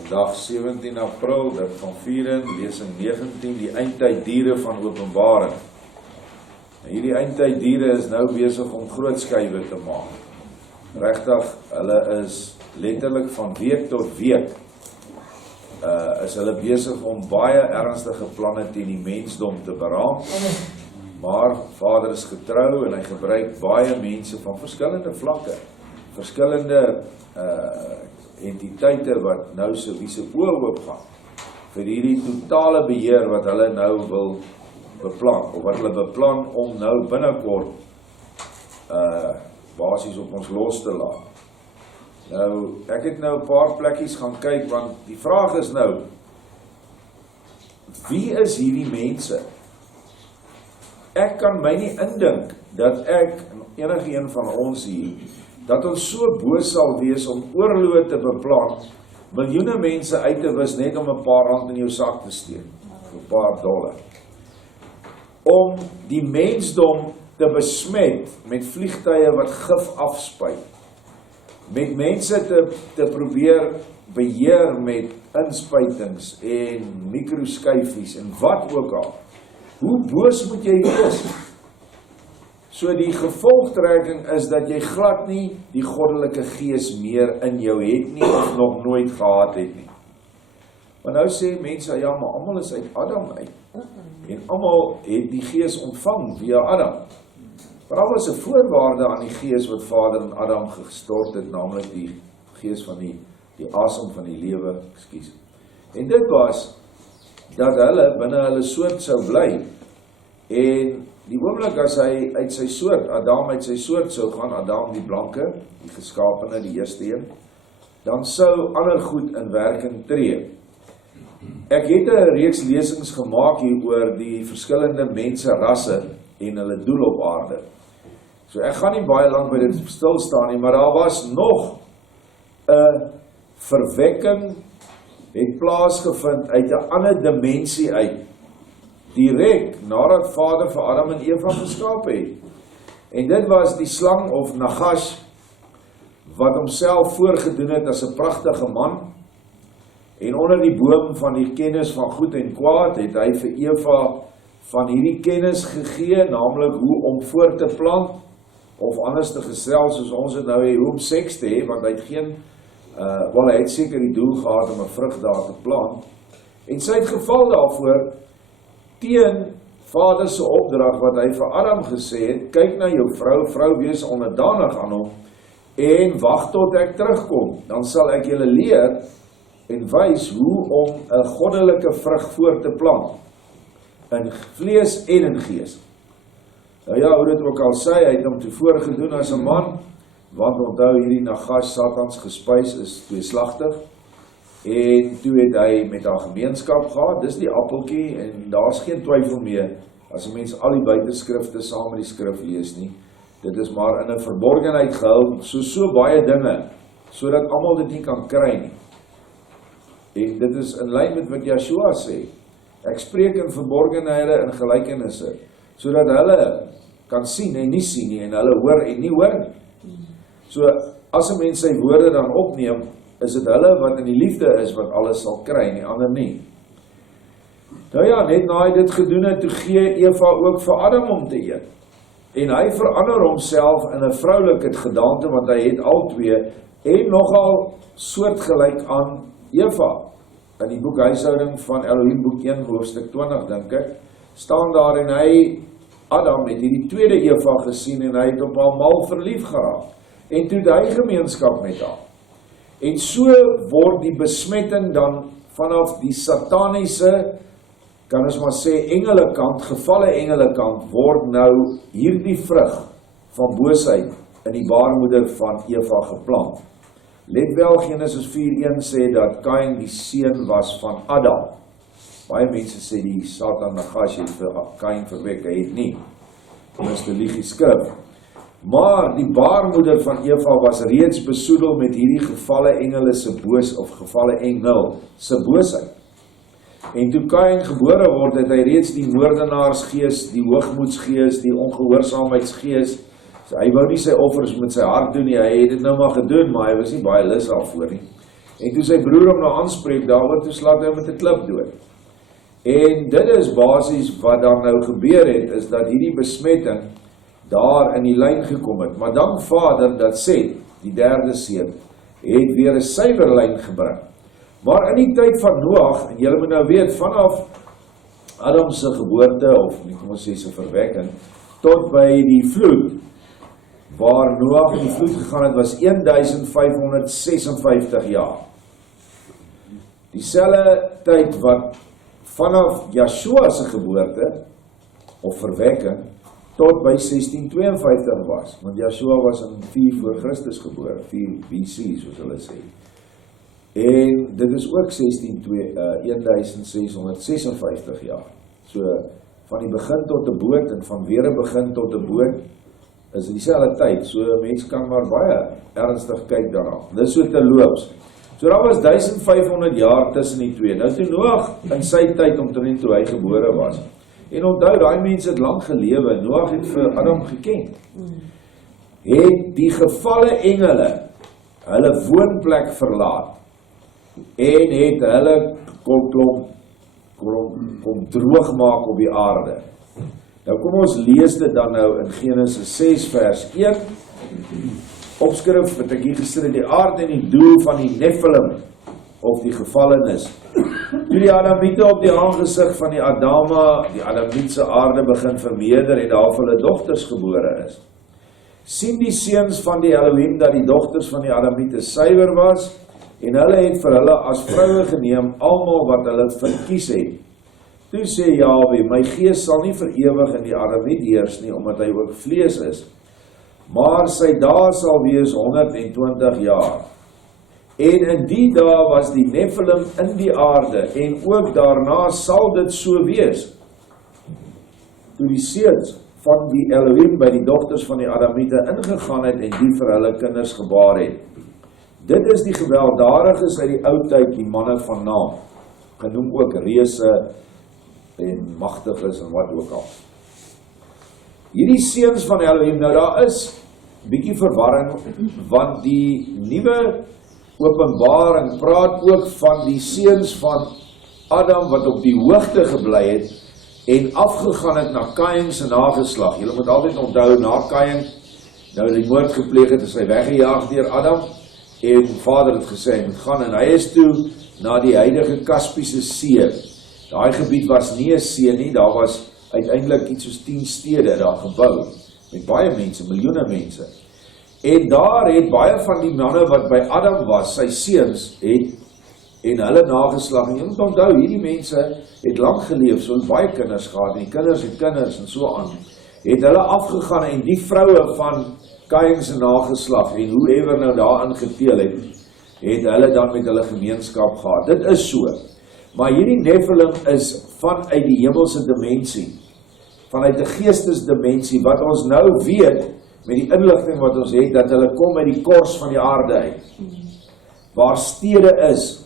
Vandag 17 April, dit van 4, lesing 19, die Eindtyd Diere van Openbaring. Hierdie Eindtyd Diere is nou besig om groot skuwe te maak. Regtig, hulle is letterlik van week tot week, is hulle besig om baie ernstige planne teen die mensdom te beraam. Maar Vader is getrou en hy gebruik baie mense van verskillende vlakke, verskillende entiteite wat nou so wie se oë oopgaan vir hierdie totale beheer wat hulle nou wil beplan, of wat hulle beplan om nou binnekort basies op ons los te laat. Nou, ek het nou 'n paar plekkies gaan kyk, want die vraag is nou, wie is hierdie mense? Ek kan my nie indink dat ek, enige een van ons hier, dat ons so boos sal wees om oorloë te beplan, miljoene mense uit te wis net om 'n paar rand in jou sak te steek, 'n paar dollar. Om die mensdom te besmet met vliegtuie wat gif afspuit, met mense te probeer beheer met inspuitings en mikroskyfies en wat ook al. Hoe boos moet jy wees? So die gevolgtrekking is dat jy glad nie die goddelike gees meer in jou het nie, of nog nooit gehad het nie. Maar nou sê mense, ja, maar almal is uit Adam uit. En almal het die gees ontvang via Adam. Maar al was 'n voorwaarde aan die gees wat Vader in Adam gestort het, naamlik die gees van die asem van die lewe, ekskuus. En dit was dat hulle binne hulle soort sou bly. En die oomblik as hy uit sy soort, Adam uit sy soort sou gaan, Adam die blanke, die geskapene, die eerste een, dan sou ander goed in werking tree. Ek het 'n reeks lesings gemaak hier oor die verskillende menserasse en hulle doel op aarde. So ek gaan nie baie lank by dit stil staan nie, maar daar was nog 'n verwekking het plaasgevind uit 'n ander dimensie uit, direk nadat Vader vir Adam en Eva geskaap het. En dit was die slang of Nagash, wat homself voorgedoen het as 'n pragtige man, en onder die boom van die kennis van goed en kwaad het hy vir Eva van hierdie kennis gegee, naamlik hoe om voort te plant, of anders te gestel soos ons het nou hoe om seks te hê, want hy het geen, hy het seker die doel gehad om 'n vrug daar te plant, en sy het geval daarvoor, teen Vader se opdrag wat hy vir Adam gesê het, kyk na jou vrou wees onderdanig aan hom, en wag tot ek terugkom, dan sal ek julle leer, en wys hoe om 'n goddelike vrug voort te plant, in vlees en in gees. Nou ja, hoe dit ook al sê, hy het hom tevore gedoen as 'n man, want onthou hierdie Nagash, Satans gespuis, is tweeslagtig, en toe het hy met haar gemeenskap gehad, dis die appeltjie, en daar's geen twyfel meer, as 'n mens al die buiteskrifte saam met die skrif lees nie, dit is maar in 'n verborgenheid gehou, so baie dinge, sodat almal dit nie kan kry nie. En dit is in lyn met wat Yeshua sê, ek spreek in verborgenhede en gelykenisse, sodat hulle kan sien en nie sien nie, en hulle hoor en nie hoor nie. So, as 'n mens sy woorde dan opneem, is dit hulle wat in die liefde is, wat alles sal kry, en die ander nie. Nou ja, net na hy dit gedoen het, toe gee Eva ook vir Adam om te eet. En hy verander homself in 'n vroulike gedaante, want hy het al twee, en nogal soortgelyk aan Eva. In die boek Huishouding van Elohim, boek 1, hoofstuk 20, dink ek, staan daar, en Adam het hierdie tweede Eva gesien, en hy het op haar mal verlief geraak, en toe het hy gemeenskap met haar. En so word die besmetting dan vanaf die sataniese, kan ons maar sê, engelekant, gevalle engelekant, word nou hierdie vrug van boosheid in die baarmoeder van Eva geplant. Let wel, Genesis 4:1 sê dat Kain die seun was van Adam. Baie mense sê die Satan Nagash het vir Kain verwek, hy het nie. Dit is die ligie skrif. Maar die baarmoeder van Eva was reeds besoedel met hierdie gevalle engele se boos, of gevalle engel se boosheid. En toe Kain gebore word, het hy reeds die moordenaarsgees, die hoogmoedsgees, die ongehoorsaamheidsgees. So hy wou nie sy offers met sy hart doen nie, hy het dit nou maar gedoen, maar hy was nie baie lus daarvoor nie. En toe sy broer hom nou aanspreek daaroor, toe slaat hy met 'n klip dood. En dit is basies wat dan nou gebeur het, is dat hierdie besmetting daar in die lyn gekom het. Maar dan Vader dat sê, die derde seun, het weer 'n suiwer lyn gebring. Maar in die tyd van Noag, en julle moet nou weet, vanaf Adam se geboorte, of kom ons sê se verwekking, tot by die vloed, waar Noag in die vloed gegaan het, was 1556 jaar. Dieselfde tyd wat vanaf Joshua se geboorte, of verwekking, tot by 1652 was, want Joshua was in 4 voor Christus gebore, 4 BC soos hulle sê. En dit is ook 1656 jaar. So van die begin tot 'n boot en van weer 'n begin tot 'n boot is dieselfde tyd. So mense kan maar baie ernstig kyk daarna. Dit is so te loops. So daar was 1500 jaar tussen die twee. Nou toe Noag in sy tyd omtrent toe hy gebore was. En onthou, daai mense het lank gelewe. Noag het vir Adam geken. Het die gevalle engele hulle woonplek verlaat en het hulle kom droog maak op die aarde. Nou kom ons lees dit dan nou in Genesis 6 vers 1. Opskrif wat ek hier gesit het, die aard en die doel van die Nephillium, of die gevallenis. Toe die Adamiete op die aangesig van die Adamietse aarde begin vermeerder en daar vir hulle dogters gebore is. Sien die seuns van die Elohim dat die dogters van die Adamiete suiwer was, en hulle het vir hulle as vroue geneem, almal wat hulle verkies het. Toe sê Jahwe, my gees sal nie vir ewig in die Adamiet heers nie, omdat hy ook vlees is, maar sy dae sal wees 120 jaar. En in die dae was die Nephillim in die aarde, en ook daarna sal dit so wees. Toe die seuns van die Elohim by die dogters van die Adamiete ingegaan het, en die vir hulle kinders gebaar het. Dit is die gewelddadiges uit die ou tyd, die manne van naam, genoem ook reëse en magtiges en wat ook al. Hierdie seuns van Elohim, nou daar is bietjie verwarring, want die nuwe Openbaring praat ook van die seuns van Adam wat op die hoogte gebly het en afgegaan het na Kain se nageslag. Julle moet altyd onthou, na Kain nou die moord gepleeg het, is hy weggejaag deur Adam, en Vader het gesê, hy moet gaan, en hy is toe na die huidige Kaspiese See. Daai gebied was nie 'n see nie, daar was uiteindelik iets soos 10 stede daar gebou, met baie mense, miljoene mense. En daar het baie van die manne wat by Adam was, sy seuns, en hulle nageslag, en jy moet onthou, hierdie mense het lang geleef, so baie kinders gehad, en kinders het kinders, en so aan, het hulle afgegaan, en die vroue van Kain se nageslag, en whoever nou daarin geteel het hulle dan met hulle gemeenskap gehad. Dit is so. Maar hierdie Nephillim is vanuit die hemelse dimensie, vanuit die geestesdimensie, wat ons nou weet, met die inligting wat ons het, dat hulle kom uit die kors van die aarde uit, waar stede is,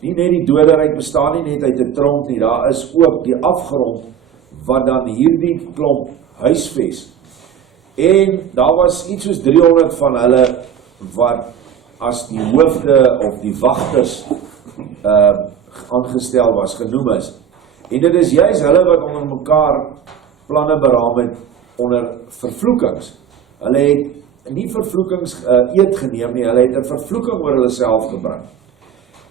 nie net die doderyk bestaan nie net uit 'n tronk nie, daar is ook die afgrond, wat dan hierdie klomp huisves. En daar was iets soos 300 van hulle, wat as die hoofde of die wagters aangestel was, genoem is. En dit is juist hulle wat onder mekaar planne beraam het onder vervloekings. Hulle het nie vervloekings eet geneem nie, hulle het 'n vervloeking oor hulle self gebring.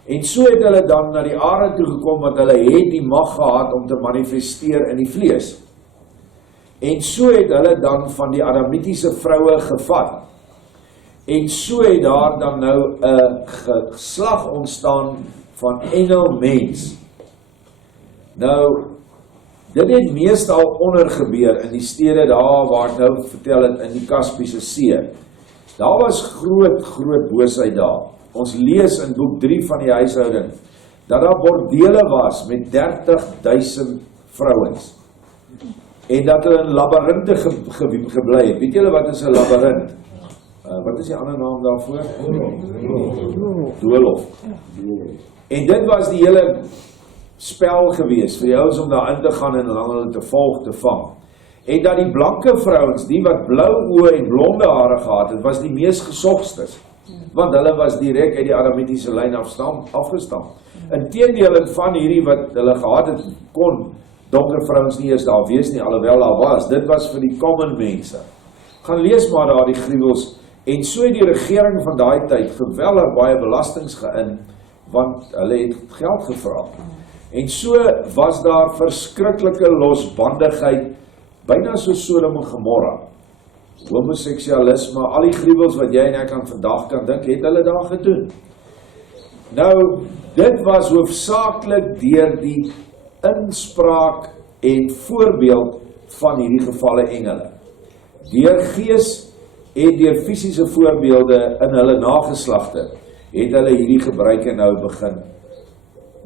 En so het hulle dan na die aarde toe gekom, want hulle het die mag gehad om te manifesteer in die vlees. En so het hulle dan van die Adamitiese vroue gevat. En so het daar dan nou 'n geslag ontstaan van engelmens. Nou, dit het meestal ondergebeur in die stede daar waar ek nou vertel het in die Kaspiese See. Daar was groot boosheid daar. Ons lees in boek 3 van die huishouding, dat daar bordele was met 30.000 vrouens. En dat hulle in labirinte gebly het. Weet julle wat is 'n labirint? Wat is die ander naam daarvoor? Doolhof. En dit was die hele spel gewees vir die ouens om daarin te gaan en dan hulle te volg, te vang. En dat die blanke vrouens, die wat blou oë en blonde hare gehad het, was die mees gesogstes. want hulle was direk uit die Aramitiese lyn afgestam. Inteendeel van hierdie wat hulle gehad het, kon donker vrouens nie eers daar wees nie, alhoewel daar was. Dit was vir die common mense. Gaan lees maar daar die gruwels, en so het die regering van daai tyd geweldig baie belastings geïn, want hulle het geld gevra. En so was daar verskriklike losbandigheid, byna so Sodom en Gomorra. Homoseksualisme, al die gruwels wat jy en ek aan vandag kan dink, het hulle daar gedoen. Nou, dit was hoofsaaklik deur die inspraak en voorbeeld van hierdie gevalle engele. Deur gees en deur fisiese voorbeelde in hulle nageslagte, het hulle hierdie gebruike nou begin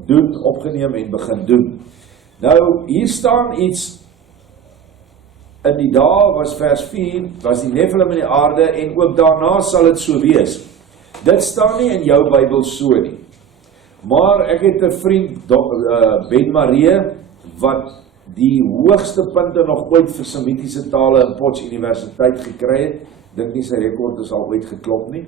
doen, opgeneem en begin doen. Nou, hier staan iets, in die dae was vers 4, was die Nephillium in die aarde, en ook daarna sal het so wees. Dit staan nie in jou Bybel so nie. Maar ek het 'n vriend, Ben Marie, wat die hoogste punte nog ooit vir Semitiese tale in Potts Universiteit gekry het. Dink nie sy rekord is al ooit geklop nie.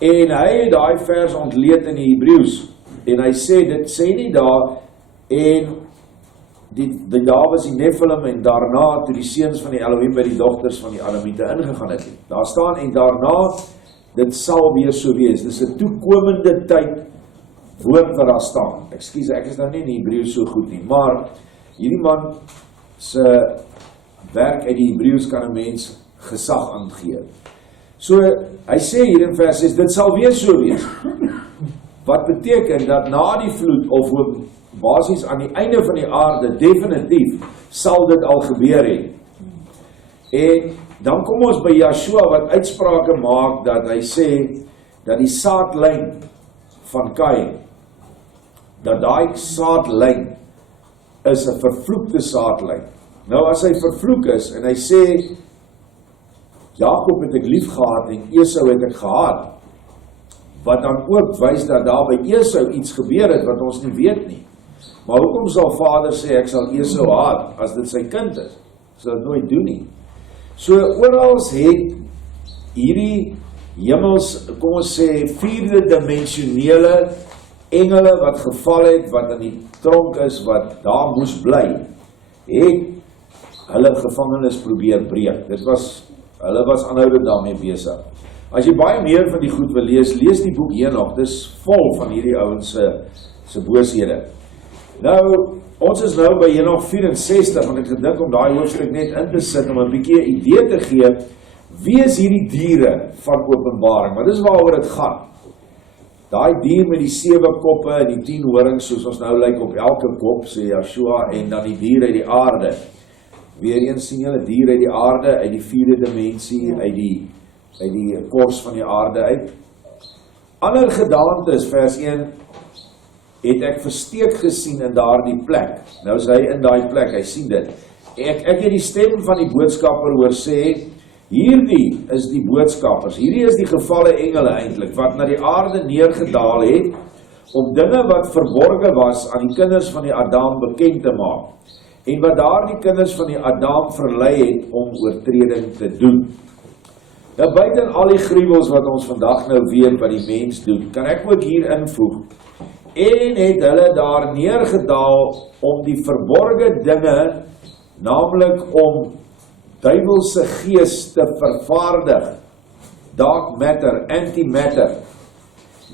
En hy het daai vers ontleed in die Hebreëus. En hy sê, dit sê nie daar, en daar was die Nephillium, en daarna, toe die seuns van die Elohim by die dogters van die Adamite ingegaan het. Daar staan, en daarna, dit sal weer so wees. Dit is 'n toekomende tyd, woord wat daar staan. Ekskuus, ek is nou nie in die Hebreëus so goed nie, maar hierdie man se werk uit die Hebreëus kan 'n mens gesag aangee. So, hy sê hier in vers 6, dit sal weer so wees. Wat beteken dat na die vloed, of basies aan die einde van die aarde, definitief, sal dit al gebeur het. En dan kom ons by Joshua wat uitsprake maak, dat hy sê, dat die saadlyn van Kain, dat daai saadlyn is 'n vervloekte saadlyn. Nou as hy vervloek is, en hy sê, Jakob het ek lief gehad, en Esau het ek gehaat, wat dan ook wys dat daar by Esau iets gebeur het, wat ons nie weet nie. Maar hoekom sal vader sê, ek sal Esau haat, as dit sy kind is? Sal dit nooit doen nie. So, orals het hierdie hemels, kom ons sê, vierde dimensionele engele wat geval het, wat in die tronk is, wat daar moes bly, het hulle gevangenis probeer breek. Hulle was aanhoudend daarmee besig. As jy baie meer van die goed wil lees, lees die boek Enoch, dis vol van hierdie ouens se booshede. Nou, ons is nou by Enoch 64, en ek gedink om daai hoofstuk net in te sit, om 'n bietjie 'n idee te gee, wie is hierdie diere van Openbaring? Want dis waaroor dit gaan. Daai dier met die 7 koppe en die 10 horings, soos ons nou lyk op elke kop, sê Joshua, en dan die dier uit die aarde. Weereens sien julle dier uit die aarde, uit die 4de dimensie, uit die kors van die aarde uit. Ander gedaantes, vers 1, het ek versteek gesien in daardie plek. Nou is hy in daai plek, hy sien dit. Ek het die stem van die boodskapper hoor sê, hierdie is die boodskappers, hierdie is die gevalle engele eintlik, wat na die aarde neergedaal het, om dinge wat verborge was aan die kinders van die Adam bekend te maak, en wat daar die kinders van die Adam verlei het om oortreding te doen. Nou buiten al die gruwels wat ons vandag nou weet wat die mens doen, kan ek ook hier invoeg, en het hulle daar neergedaal om die verborge dinge, naamlik om duivelse gees te vervaardig, dark matter, antimatter.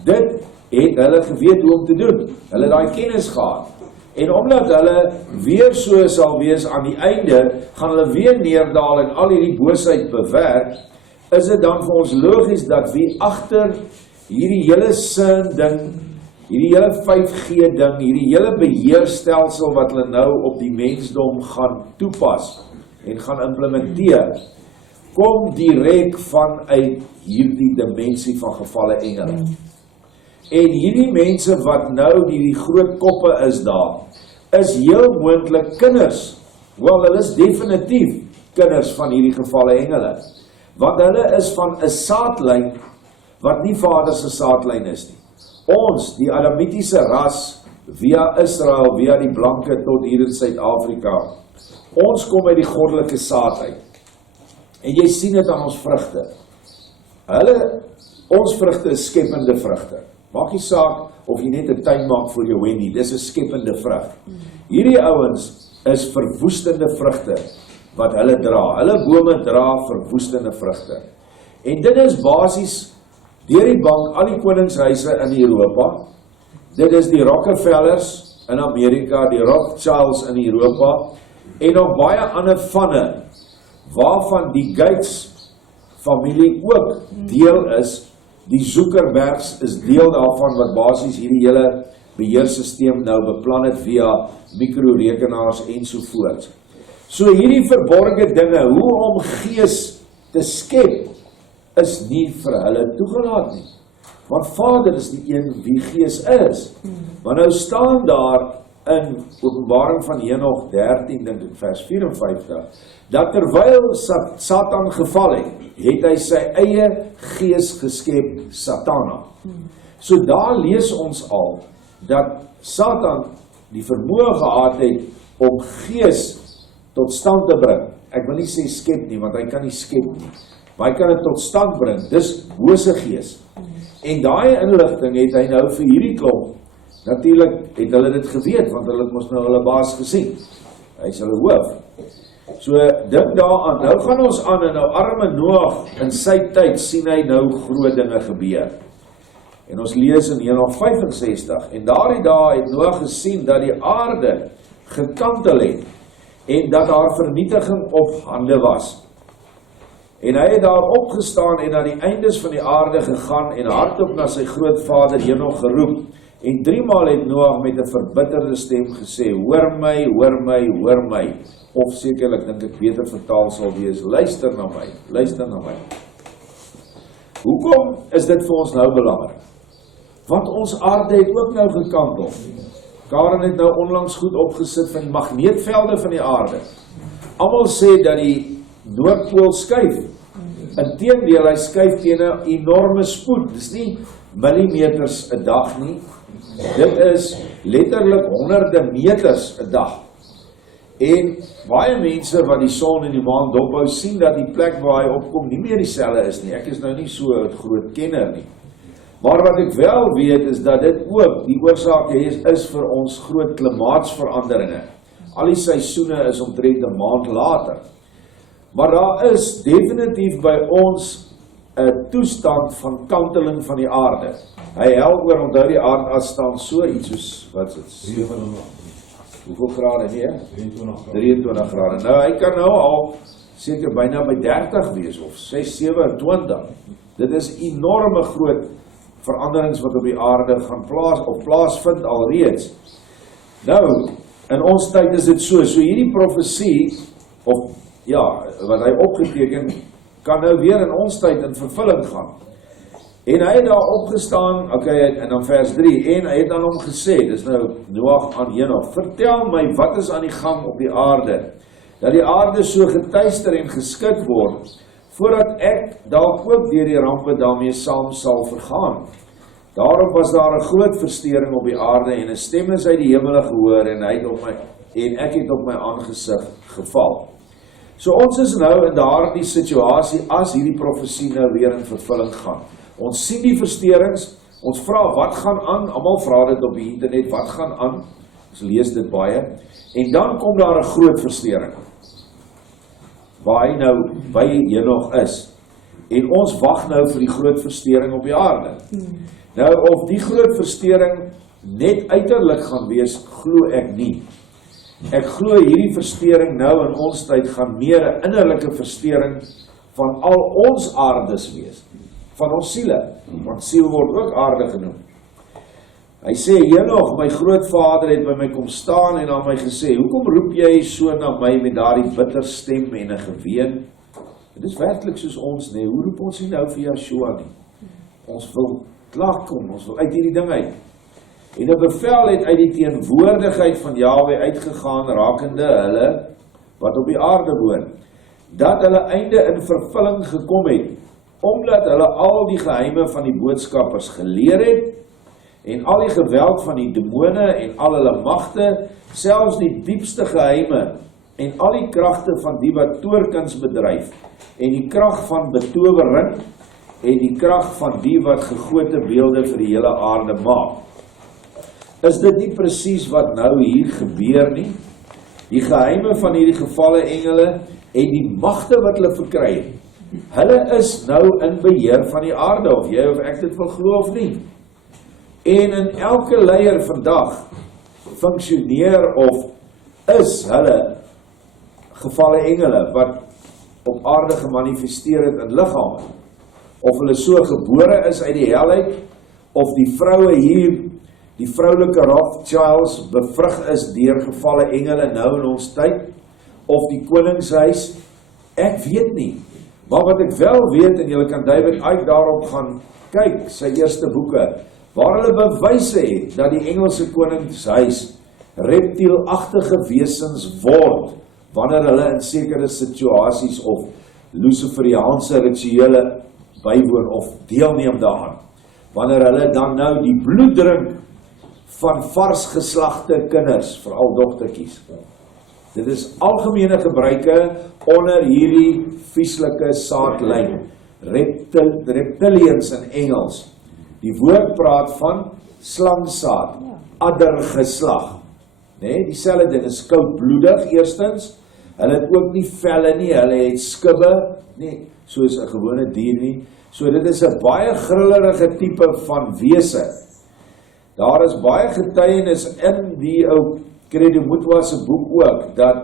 Dit het hulle geweet hoe om te doen. Hulle het daai kennis gehad. En omdat hulle weer so sal wees aan die einde, gaan hulle weer neerdaal en al hierdie boosheid bewerk, is dit dan vir ons logies dat wie agter hierdie hele sin ding, hierdie hele 5G ding, hierdie hele beheerstelsel wat hulle nou op die mensdom gaan toepas en gaan implementeer, kom direk vanuit hierdie dimensie van gevalle engele. En hierdie mense wat nou die groot koppe is daar, is heel moontlik kinders. Wel, hulle is definitief kinders van hierdie gevalle engele. Want hulle is van 'n saadlyn wat nie vader se saadlyn is nie. Ons, die Adamitiese ras, via Israel, via die blanke tot hier in Suid-Afrika, ons kom uit die goddelike saad uit. En jy sien dit aan ons vrugte. Hulle Ons vrugte is skepende vrugte. Maak nie saak of jy net 'n tuin maak vir jou nie, dis 'n skepende vrug. Hierdie ouens is verwoestende vrugte wat hulle dra. Hulle bome dra verwoestende vrugte. En dit is basies deur die bank al die koningshuise in Europa. Dit is die Rockefellers in Amerika, die Rothschilds in Europa en nog baie ander vanne waarvan die Gates familie ook deel is. Die Zuckerbergs is deel daarvan wat basies hierdie hele beheersysteem nou beplan het via mikrorekenaars ensovoorts. So hierdie verborgde dinge, hoe om gees te skep, is nie vir hulle toegelaat nie. Want Vader is die een wie gees is. Maar nou staan daar in Openbaring van Henog 13, dink ek, vers 54, dat terwyl Satan geval het, het hy sy eie gees geskep, Satana. So daar lees ons al, dat Satan die vermoë gehad het om gees tot stand te bring. Ek wil nie sê skep nie, want hy kan nie skep nie. Maar hy kan dit tot stand bring, dis bose gees. En daai inligting het hy nou vir hierdie klomp, natuurlik het hulle dit geweet, want hulle het mos nou hulle baas gesien. Hy is hulle hoof. So, dink daaraan, nou gaan ons aan, en nou arme Noag, in sy tyd sien hy nou groot dinge gebeur. En ons lees in Henog 65, en daardie dae het Noag gesien dat die aarde gekantel het, en dat daar vernietiging op hande was. En hy het daar opgestaan en na die eindes van die aarde gegaan en hardop na sy grootvader Henog geroep. En 3 maal het Noag met 'n verbitterde stem gesê, hoor my, hoor my, hoor my. Of sekerlik dink ek beter vertaal sal wees, luister na my, luister na my. Hoekom is dit vir ons nou belangrik? Want ons aarde het ook nou gekantel. Karen het nou onlangs goed opgesit van die magneetvelde van die aarde. Almal sê dat die Noordpool skuif. Inteendeel, hy skuif teen 'n enorme spoed. Dis nie millimeters 'n dag nie. Dit is letterlik honderde meters 'n dag. En baie mense wat die son en die maan dophou, sien dat die plek waar hy opkom nie meer dieselfde is nie. Ek is nou nie so 'n groot kenner nie. Maar wat ek wel weet is dat dit ook die oorsaak is vir ons groot klimaatsveranderinge. Al die seisoene is omtrent 'n maand later. Maar daar is definitief by ons 'n toestand van kanteling van die aarde. Hy help oor, onthou die aardas staan so iets soos, wat is dit? 7, hoeveel grade nie? 23 grade. Nou hy kan nou al seker byna by 30 wees, of 6, 27. Dit is enorme groot veranderings wat op die aarde gaan plaasvind alreeds. Nou, in ons tyd is dit so hierdie profesie, of ja, wat hy opgeteken, kan nou weer in ons tyd in vervulling gaan. En hy het daar opgestaan, en dan vers 3, en hy het aan hom gesê, dis nou Noag aan Henog, vertel my, wat is aan die gang op die aarde, dat die aarde so getuister en geskit word, voordat ek dalk ook deur die rampe daarmee saam sal vergaan. Daarop was daar 'n groot versteuring op die aarde, en 'n stem is uit die hemele gehoor, en ek het op my aangesig geval. So ons is nou in daardie situasie as hierdie profesie nou weer in vervulling gaan. Ons sien die versteurings, ons vra wat gaan aan, almal vra dit op die internet, wat gaan aan, ons lees dit baie, en dan kom daar 'n groot versteuring, waar hy nou by Henog is, en ons wag nou vir die groot versteuring op die aarde. Nou, of die groot versteuring net uiterlik gaan wees, glo ek nie. Ek glo hierdie versteuring nou in ons tyd gaan meer 'n innerlike versteuring van al ons aardes wees, van ons siele, want siel word ook aarde genoem. Hy sê, Henog, my grootvader het by my kom staan en aan my gesê, hoekom roep jy so na my met daardie bitter stem en 'n geween? Dit is werklik soos ons, nee, hoe roep ons nie nou vir Yeshua nie? Ons wil klaarkom, ons wil uit hierdie ding uit. En 'n bevel het uit die teenwoordigheid van Jahwe uitgegaan rakende hulle wat op die aarde woon, dat hulle einde in vervulling gekom het, omdat hulle al die geheime van die boodskappers geleer het, en al die geweld van die demone en al hulle magte, selfs die diepste geheime, en al die kragte van die wat toorkuns bedryf, en die krag van betowering, en die krag van die wat gegote beelde vir die hele aarde maak. Is dit nie presies wat nou hier gebeur nie? Die geheime van hierdie gevalle engele en die magte wat hulle verkry het, hulle is nou in beheer van die aarde, of jy of ek dit wil glo of nie. En in elke leier vandag funksioneer of is hulle gevalle engele wat op aarde gemanifesteer het in liggame, of hulle so gebore is uit die helheid, of die vroue hier, die vroulike Rothschilds bevrug is deur gevalle engele nou in ons tyd, of die koningshuis, ek weet nie. Maar wat ek wel weet, en julle kan David Icke daarop gaan kyk, sy eerste boeke, waar hulle bewyse het, dat die Engelse koningshuis reptielagtige wesens word, wanneer hulle in sekere situasies of Luciferiaanse rituele bywoon of deelneem daaraan. Wanneer hulle dan nou die bloed drink van vars geslagte kinders, veral dogtertjies. Dit is algemene gebruike onder hierdie vieslike saadlyn, reptilians in Engels. Die woord praat van slangsaad, addergeslag. Nee, dieselfde ding is koudbloedig eerstens. Hulle het ook nie velle nie, hulle het skubbe, nie soos 'n gewone dier nie. So dit is 'n baie grillerige tipe van wese. Daar is baie getuienis in die ou Credo Mutwa se boek ook, dat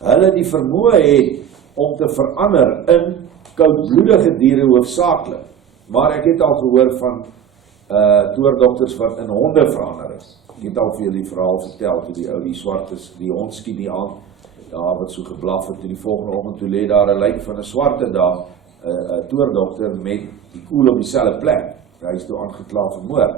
hulle die vermoë het om te verander in koudbloedige diere hoofsaaklik. Maar ek het al gehoor van toordokters wat in honde verander is. Ek het al vir julle die verhaal vertel, toe die ou die swart is, die hond skiet nie aan, daar wat so geblaf het, toe die volgende oggend toe lê daar 'n lijk van 'n swarte daar, 'n toordokter met die koel op dieselfde plek. Hy is toe aangekla vir moord.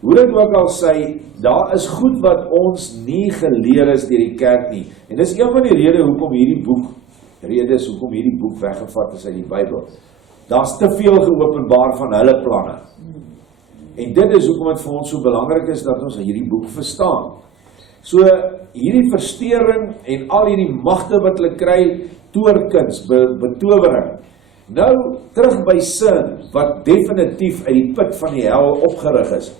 Hoe dit ook al sê, daar is goed wat ons nie geleer is deur die kerk nie. En dis een van die redes hoekom hierdie boek weggevat is uit die Bybel. Daar's te veel geopenbaar van hulle planne. En dit is hoekom dit vir ons so belangrik is dat ons hierdie boek verstaan. So hierdie versteuring en al hierdie magte wat hulle kry, toorkuns, betowering. Nou terug by sin, wat definitief uit die put van die hel opgerig is.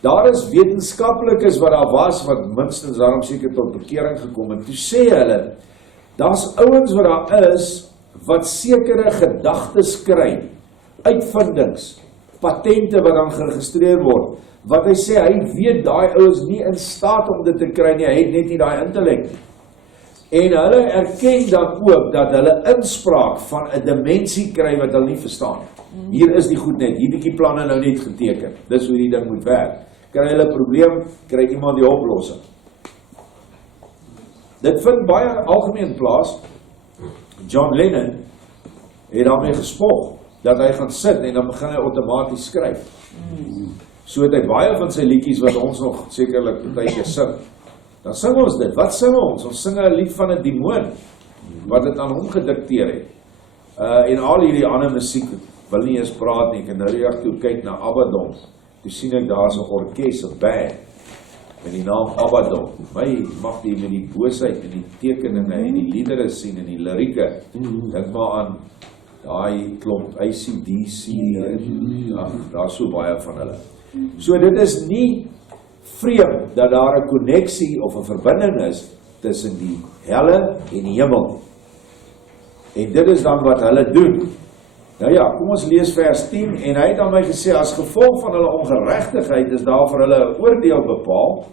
Daar is wetenskaplikes wat daar was, wat minstens daarom seker tot bekering gekom het. Toe sê hulle, daar's ouens wat daar is, wat sekere gedagtes kry, uitvindings, patente wat dan geregistreer word, wat hy sê, hy weet daai ouens nie in staat om dit te kry nie, hy het net nie daai intellek. En hulle erken dan ook dat hulle inspraak van 'n dimensie kry wat hulle nie verstaan. Hier is die goed net, hier bietjie planne nou net geteken. Dis hoe die ding moet werk. Kry hulle 'n probleem, kry iemand die oplossing. Dit vind baie algemeen plaas. John Lennon het daarmee gespog, dat hy gaan sit en dan begin hy outomaties skryf. So het hy baie van sy liedjies wat ons nog sekerlik partykeer sing. Dan sing ons dit. Wat sing ons? Ons sing 'n lied van 'n demoon wat dit aan hom gedikteer het. En al hierdie ander musiek wil nie eens praat nie. Ek het nou reg toe kyk na Abaddon. Toe sien ek daar's 'n orkes, 'n band met die naam Abaddon. My mag die met die boosheid en die tekeninge en die liedere sien en die lirieke. Dink maar aan daai klomp ACDC. Daar's so baie van hulle. So dit is nie vreemd dat daar 'n koneksie of 'n verbinding is tussen die helle en die hemel. En dit is dan wat hulle doen. Nou ja, kom ons lees vers 10, en hy het aan my gesê, as gevolg van hulle ongeregtigheid is daar vir hulle 'n oordeel bepaal,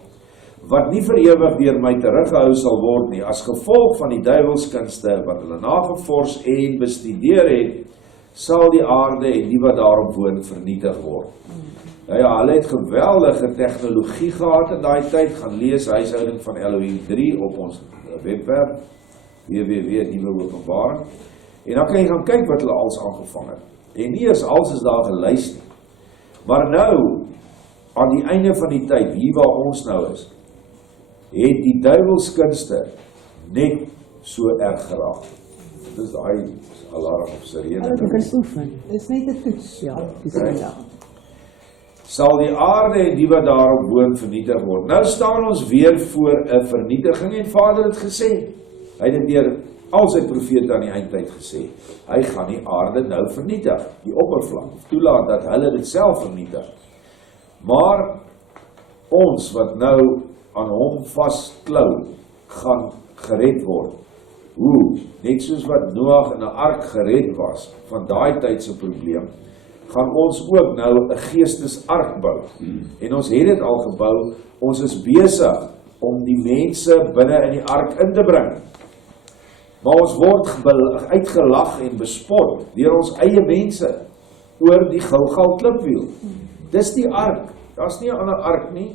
wat nie vir ewig deur my teruggehou sal word nie, as gevolg van die duiwelskunste wat hulle nagevors en bestudeer het, sal die aarde en die wat daarop woon vernietig word. Nou ja, hulle het geweldige tegnologie gehad in daai tyd, gaan lees huishouding van Elohim 3 op ons webwerf, Diere van Openbaring, en dan kan jy gaan kyk wat hulle als aangevang het. En nie eens als is daar gelys nie. Maar nou, aan die einde van die tyd, hier waar ons nou is, het die duiwelskunste net so erg geraak. Dit is daai alarm of sirene. Hulle kan oefen. Dit is net 'n toets. Ja, dis ja. Sal die aarde en die wat daarop woon vernietig word. Nou staan ons weer voor 'n vernietiging en Vader het gesê, hy het dit deur al sy profete aan die eindtyd gesê, hy gaan die aarde nou vernietig, die oppervlak, toelaat dat hulle dit self vernietig. Maar ons wat nou aan hom vastklou, gaan gered word. Hoe? Net soos wat Noag in 'n ark gered was, van daai tydse probleem, gaan ons ook nou 'n geestesark bou. En ons het dit al gebou, ons is besig om die mense binne in die ark in te bring. Maar ons word uitgelag en bespot deur ons eie mense oor die Gilgal klipwiel. Dis die ark, daar's nie 'n ander ark nie.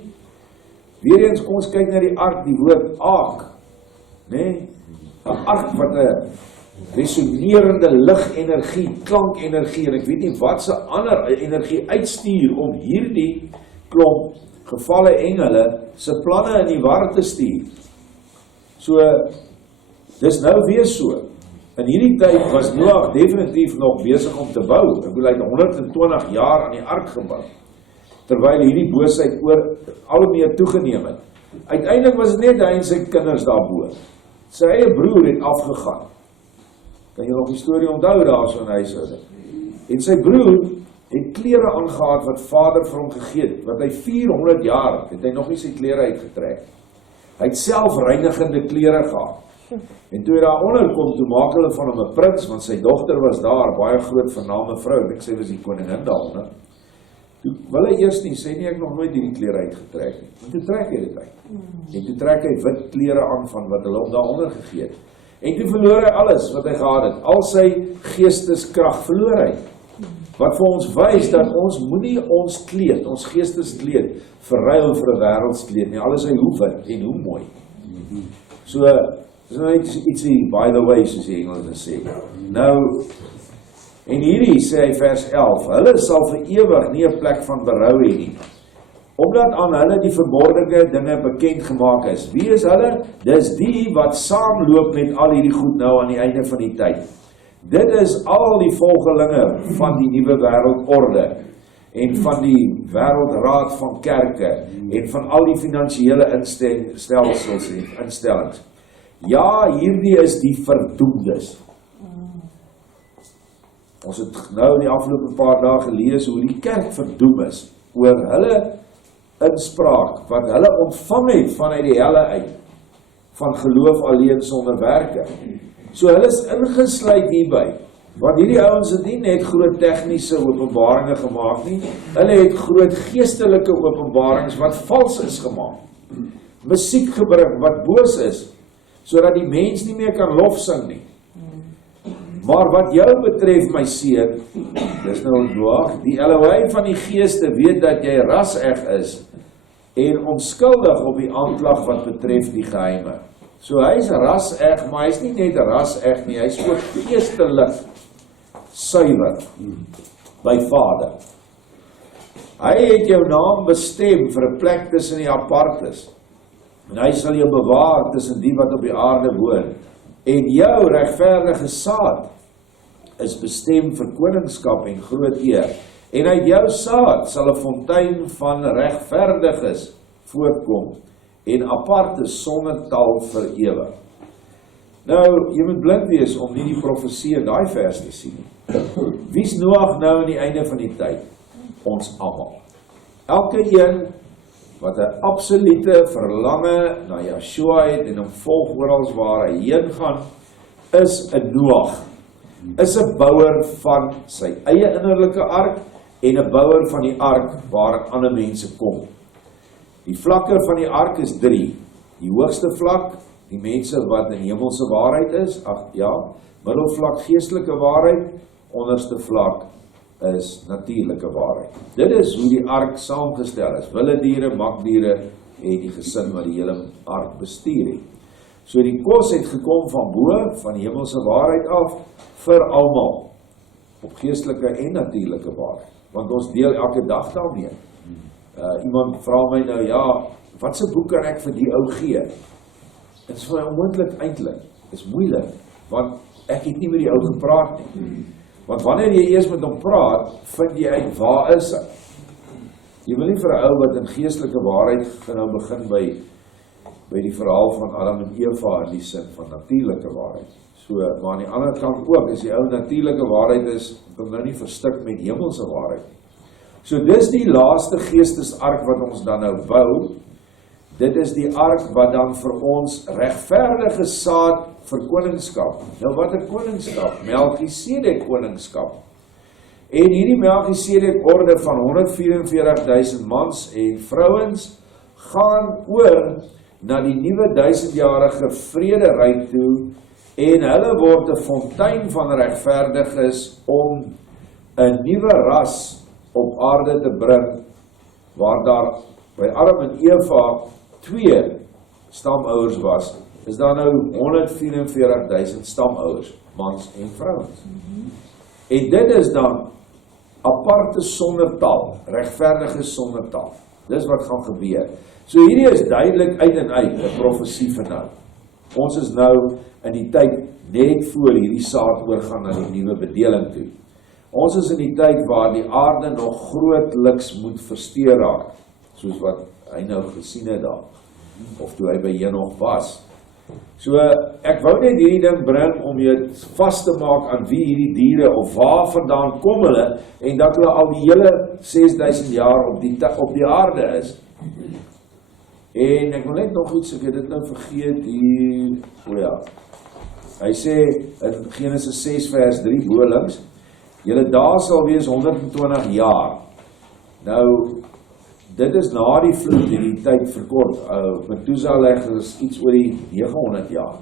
Weereens kom ons kyk na die ark, die woord aak, né? 'n ark wat 'n resonerende ligenergie, klankenergie, en ek weet nie wat se ander energie uitstuur om hierdie klomp gevalle engele se planne in die war te stuur. So, dis nou weer so. In hierdie tyd was Noag definitief nog besig om te bou. Ek bedoel, hy het 120 jaar aan die ark gebou, terwyl hierdie boosheid al hoe meer toegeneem het. Uiteindelik was dit net hy en sy kinders daarbo. Sy eie broer het afgegaan. Kan jy nog die storie onthou daar so in huishouding? En sy broer het klere aangehad wat vader vir hom gegee het, wat hy 400 jaar, het hy nog nie sy klere uitgetrek. Hy het selfreinigende klere gehad. En toe hy daaronder kom, toe maak hulle van hom 'n prins, want sy dogter was daar, baie groot vername vrou, ek sê was die koningin daaronder. Toe wil hy eers nie, sê nie, ek nog nooit hierdie klere uitgetrek nie. En toe trek hy dit uit. En toe trek hy wit klere aan van wat hulle hom daaronder gegee het. En toe verloor hy alles wat hy gehad het. Al sy geesteskrag verloor hy. Wat vir ons wys dat ons moenie ons kleed, ons geesteskleed, verruil vir 'n wêreldskleed nie. Alles hy hoe wit en hoe mooi. So, dis nou net ietsie by the way, soos die Engels sê. Nou, en hierdie sê hy vers 11, hulle sal vir ewig nie 'n plek van berou hê nie, omdat aan hulle die verborgene dinge bekend gemaak is. Wie is hulle? Dis die wat saamloop met al hierdie goed nou aan die einde van die tyd. Dit is al die volgelinge van die nuwe wêreldorde en van die wêreldraad van kerke en van al die finansiële stelsels en instellings. Ja, hierdie is die verdoemdes. Ons het nou in die afgelope paar dae gelees hoe die kerk verdoem is oor hulle inspraak wat hulle ontvang het vanuit die helle uit, van geloof alleen sonder werke. So hulle is ingesluit hierby, want hierdie ouens het nie net groot tegniese openbaringe gemaak nie, hulle het groot geestelike openbarings wat vals is gemaak. Musiek gebring wat boos is, sodat die mens nie meer kan lof sing nie. Maar wat jou betref, my seun, dis nou Noag, die Elohim van die geeste weet dat jy ras-eg is en onskuldig op die aanklag wat betref die geheime. So hy is ras-eg, maar hy is nie net ras-eg nie, hy is ook geestelik suiwer by Vader. Hy het jou naam bestem vir 'n plek tussen die apartes, en hy sal jou bewaar tussen die wat op die aarde woon, en jou regverdige saad is bestem vir koningskap en groot eer, en uit jou saad sal 'n fontein van regverdiges voortkom, en apartes sonder tal vir ewig. Nou, jy moet blind wees om nie die profesie in daai vers te sien nie. Wie's Noag nou aan die einde van die tyd? Ons almal. Elke een wat 'n absolute verlange na Yeshua het en hom volg oral waar hy heen gaan, is 'n Noag. Is 'n bouer van sy eie innerlike ark en 'n bouer van die ark waar ander mense kom. Die vlakke van die ark is 3. Die hoogste vlak, die mense wat in hemelse waarheid is, middelvlak geestelike waarheid, onderste vlak is natuurlike waarheid. Dit is hoe die ark saamgestel is. Wilde diere, makdiere en die gesin wat die hele ark bestuur het. So die kos het gekom van bo, van die hemelse waarheid af, vir almal, op geestelike en natuurlike waarheid. Want ons deel elke dag daarmee. Iemand vra my nou, wat se boek kan ek vir die ou gee? Dit is vir my onmoontlik eintlik. Dit is moeilik, want ek het nie met die ou gepraat nie. Want wanneer jy eers met hom praat, vind jy uit waar is hy. Jy wil nie vir 'n ou wat in geestelike waarheid gaan nou begin by by die verhaal van Adam en Eva in die sin van natuurlike waarheid. So, maar aan die ander kant ook, as die ou natuurlike waarheid is, kom nou nie verstik met hemelse waarheid. So dis die laaste geestesark wat ons dan nou bou. Dit is die ark wat dan vir ons regverdige saad vir koningskap. Nou wat 'n koningskap? Melchisedek koningskap. En hierdie Melchisedek orde van 144.000 mans en vrouens gaan oor na die nuwe 1000-jarige vrederyk toe en hulle word 'n fontein van regverdiges om 'n nuwe ras op aarde te bring waar daar by Adam en Eva 2 stamouers was, is daar nou 144.000 stamouers, mans en vrouens. En dit is dan aparte sondertal, regverdige sondertal. Dis wat gaan gebeur. So hierdie is duidelik uit en uit 'n profesie vir nou. Ons is nou in die tyd net voor hierdie saad oorgaan na die nuwe bedeling toe. Ons is in die tyd waar die aarde nog grootliks moet versteur raak, soos wat hy nou gesien het daar, of toe hy by Henog was. So, ek wou net hierdie ding bring om jy vas te maak aan wie hierdie diere, of waar vandaan kom hulle, en dat hulle al die hele 6000 jaar op die aarde is. En ek wil net nog iets, ek het dit nou vergeet hier, hy sê in Genesis 6 vers 3 boelings, julle dae sal wees 120 jaar. Nou, dit is na die vloed die tyd verkort. Methuselah is iets oor die 900 jaar.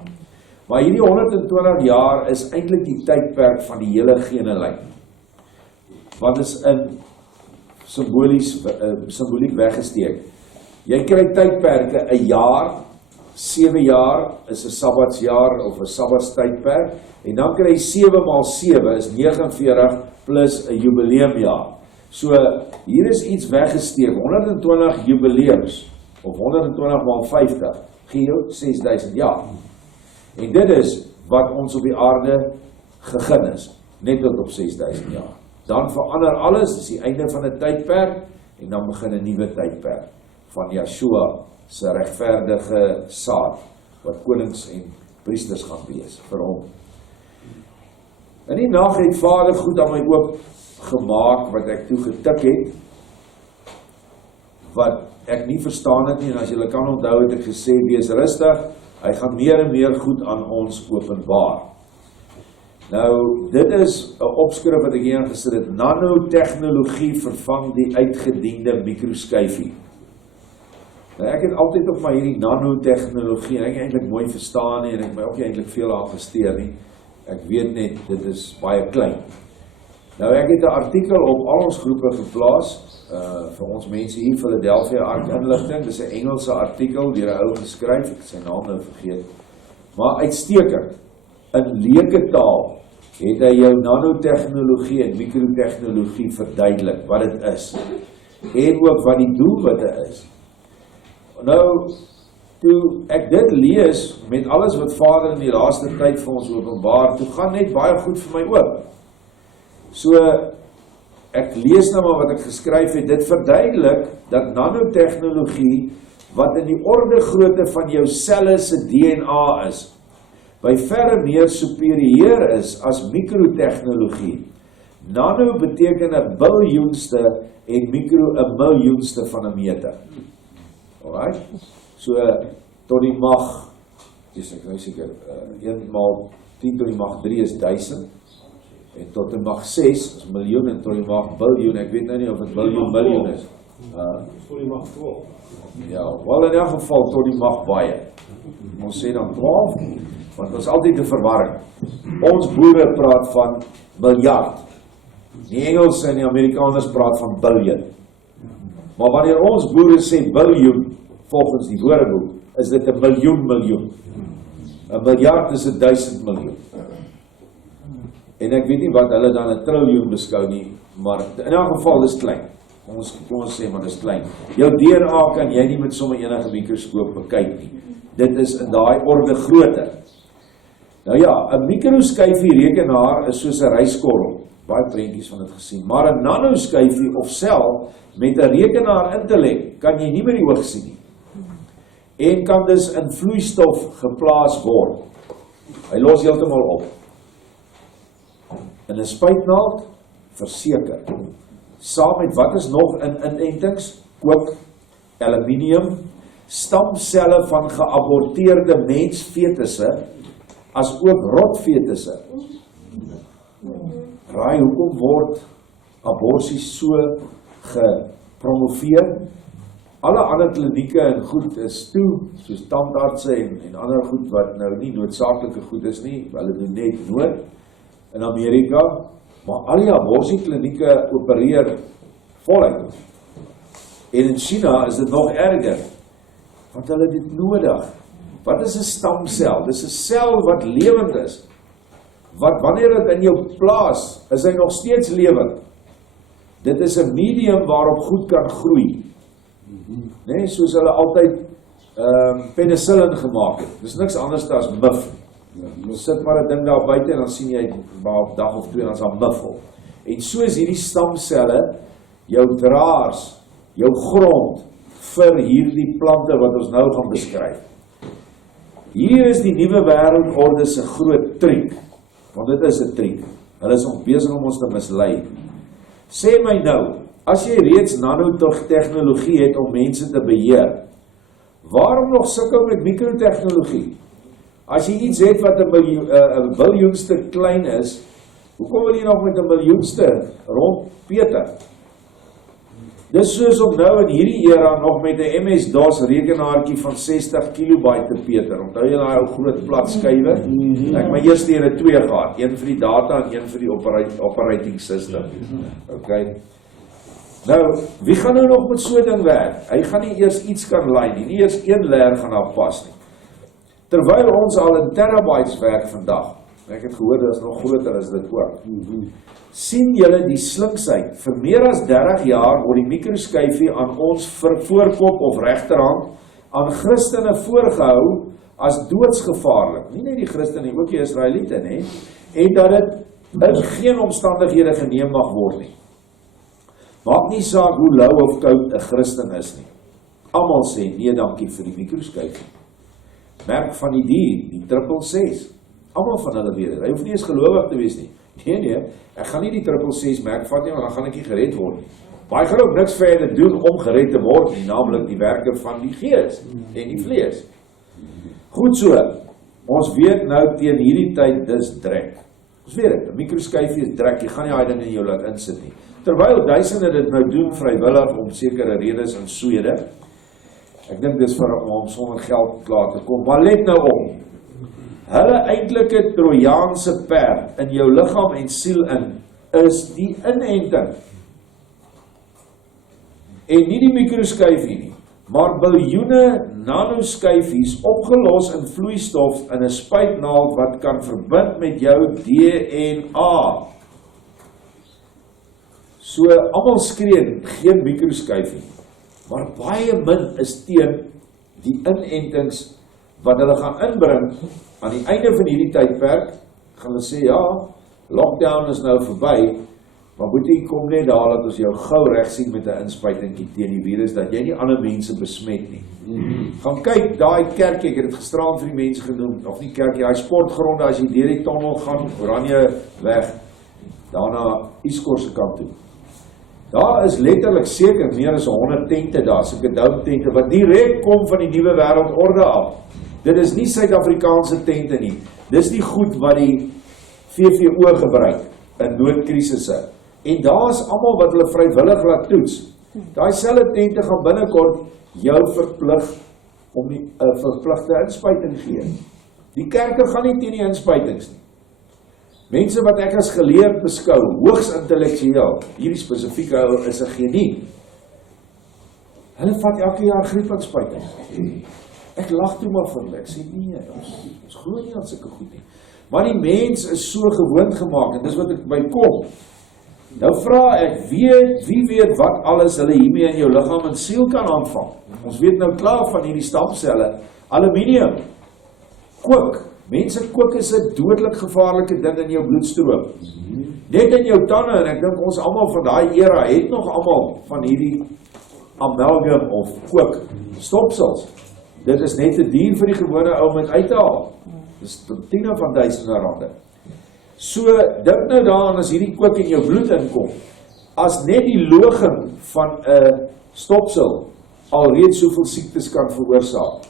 Maar hierdie 120 jaar is eintlik die tydperk van die hele genelyn. Wat is in simboliek weggesteek. Jy kry tydperke, 'n jaar, 7 jaar is 'n sabbatsjaar of 'n sabbatstydperk, en dan kry jy 7 maal 7 is 49 plus 'n jubileumjaar. So, hier is iets weggesteek, 120 jubileums, of 120 maal 50, gee jou 6000 jaar. En dit is wat ons op die aarde gegin is, net tot op 6000 jaar. Dan verander alles, dis die einde van 'n tydperk, en dan begin 'n nuwe tydperk van Yeshua se regverdige saad, wat konings en priesters gaan wees vir hom. In die nag het Vader goed aan my oop gemaak wat ek toe getik het, wat ek nie verstaan het nie, en as julle kan onthou het ek gesê, wees rustig, hy gaan meer en meer goed aan ons openbaar. Nou, dit is 'n opskrif wat ek hier aangesit het, nanotechnologie vervang die uitgediende mikroskyfie. Nou, ek het altyd op my hierdie nanotechnologie, en ek het eintlik mooi verstaan nie, en ek het my ook nie eintlik veel aan gesteer nie, ek weet net, dit is baie klein. Nou, ek het 'n artikel op al ons groepe geplaas, vir ons mense hier, Philadelphia Ark Inligting, dis 'n Engelse artikel, deur 'n ou geskryf, ek het sy naam nou vergeet, maar uitstekend, in leuke taal, het hy jou nanotechnologie en mikrotechnologie verduidelik, wat dit is, en ook wat die doelwitte is. Nou, toe ek dit lees, met alles wat Vader in die laaste tyd vir ons openbaar, toe gaan net baie goed vir my oop. So, ek lees nou maar wat ek geskryf het, dit verduidelik dat nanotechnologie, wat in die orde grootte van jou selle se DNA is, by verre meer superieur is as mikrotechnologie. Nano beteken 'n biljoenste en mikro 'n miljoenste van 'n meter. Alright? So, tot die mag, ek nou seker, 1 maal 10 tot die mag 3 is 1000, en tot die mag 6 is miljoen, en tot die mag biljoen, ek weet nou nie of het biljoen is. Tot die mag 12. Ja, wel in elk geval tot die mag baie. Ons sê dan 12, want ons altyd 'n verwarring. Ons boere praat van miljard. Die Engelse en die Amerikaners praat van biljoen. Maar wanneer ons boere sê biljoen, volgens die Woordeboek, is dit 'n miljoen. 'n miljard is 1000 miljoen. En ek weet nie wat hulle dan 'n triljoen beskou nie, maar in elk geval dis klein. Kom ons sê maar dis klein. Jou DNA kan jy nie met sommer enige mikroskoop bekyk nie. Dit is in daai orde grootte. Nou ja, 'n mikroskyfie rekenaar is soos 'n ryskorrel. Baie prentjies van dit gesien. Maar 'n nanoskyfie of sel met 'n rekenaar intellek kan jy nie met die oog sien nie. en kan dus in vloeistof geplaas word. Hy los heeltemal op. In 'n spuitnaald, verseker. Saam met wat is nog in inentings? Ook aluminium, stamselle van geaborteerde mensfetusse, as ook rotfetusse. Raai, hoekom word aborsies so gepromoveer? Alle ander klinieke en goed is toe, soos tandartse en ander goed wat nou nie noodsaaklike goed is nie, hulle doen net nood in Amerika, maar al die aborsieklinieke opereer voluit. En in China is dit nog erger, want hulle het dit nodig. Wat is 'n stamsel? Dis 'n sel wat lewend is, wat wanneer dit in jou plaas, is hy nog steeds lewend. Dit is 'n medium waarop goed kan groei. Nee, soos hulle altyd penicillin gemaak het. Dis niks anders as mif. Jy sit maar 'n ding daar buite en dan sien jy maar op dag of 2 dan is daar mif op. En so is hierdie stamselle jou draers, jou grond vir hierdie plante wat ons nou gaan beskryf. Hier is die nuwe wêreldorde se groot triek, want dit is 'n triek. Hulle is besig om ons te mislei. Sê my nou, as jy reeds nanotechnologie het om mense te beheer, waarom nog sukkel met mikrotechnologie? As jy iets het wat 'n biljoenste klein is, hoekom wil jy nog met 'n miljoenste rondpeter? Dis soos om nou in hierdie era nog met 'n MS-DOS rekenaartjie van 60 kilobyte te peter. Onthou jy daai ou groot plat skywe? Ek my eerste hier 2 gehad, een vir die data en een vir die operating system. Okay. Nou, wie gaan nou nog met so 'n ding werk? Hy gaan nie eers iets kan lei nie eers 1 leer gaan daar pas nie. Terwyl ons al in terabytes werk vandag, ek het gehoor dit is nog groter as dit ook. Sien julle die slinksheid? Vir meer as 30 jaar word die mikroskyfie aan ons voorkop of regterhand aan Christene voorgehou as doodsgevaarlik. Nie net die Christene, ook die Israeliete, nê? En dat dit in geen omstandighede geneem mag word nie. Maak nie saak hoe lou of koud 'n Christen is nie. Almal sê nee dankie vir die mikroskyfie. Merk van die dier, die 666. Almal van hulle weet dit. Hy hoef nie eens gelowig te wees nie. Nee, ek gaan nie die 666 merk vat nie, want dan gaan ek nie gered word nie. Maar hy gaan ook niks verder doen om gered te word nie, naamlik die werke van die gees en die vlees. Goed so, ons weet nou teen hierdie tyd dis drek. Ons weet dit, 'n mikroskyfie is drek, jy gaan nie daai ding in jou laat insit nie. Terwyl duisende dit nou doen vrywillig om sekere redes in Swede. Ek dink dis vir om sonder geld klaar te kom. Maar let nou op. Hulle eintlike Trojaanse perd in jou liggaam en siel in is die inenting. En nie die mikroskyfie nie, maar biljoene nanoskyfies opgelos in vloeistof in 'n spuitnaald wat kan verbind met jou DNA. So almal skree geen mikroskyfie, maar baie min is teen die inentings wat hulle gaan inbring aan die einde van hierdie tydperk. Gaan hulle sê ja, lockdown is nou verby, maar boetie kom net daar dat ons jou gou reg sien met 'n inspuitingkie teen die virus dat jy nie ander mense besmet nie. Gaan kyk daai kerkie, ek het dit gisteraan vir die mense genoem, of nie kerkie, daai sportgronde as jy deur die tunnel gaan, Oranje weg, daarna Iskor se kant toe. Daar is letterlik seker meer as 100 tente daar, sulke doutente wat direk kom van die nuwe wêreldorde af. Dit is nie Suid-Afrikaanse tente nie. Dis die goed wat die VVO gebruik in noodkrisisse. En daar's almal wat hulle vrywillig laat toets. Daai selfde tente gaan binnekort jou verplig om 'n verpligte inspuiting gee. Die kerke gaan nie teen die inspuitings nie. Mense wat ek as geleerd beskou, hoogs intellektueel, hierdie spesifieke ou is 'n genie. Hulle vat elke jaar griepinspuitings. Ek lag toe maar vir hulle. Ek sê nee, ons glo nie aan sulke goed nie. Maar die mens is so gewoond gemaak en dis wat ek bykom. Nou vra ek, wie weet wat alles hulle hiermee in jou liggaam en siel kan aanvang? Ons weet nou klaar van hierdie stamselle, aluminium, kook. Mense kook is 'n dodelik gevaarlike ding in jou bloedstroom. Net in jou tande, en ek dink ons almal van daai era het nog almal van hierdie amalgam of kook stopsels. Dit is net te duur vir die gewone ou om dit uit te haal. Dis tiene van duisende rande. So, dink nou daaraan as hierdie kook in jou bloed inkom, as net die loging van 'n stopsel alreeds soveel siektes kan veroorsaak.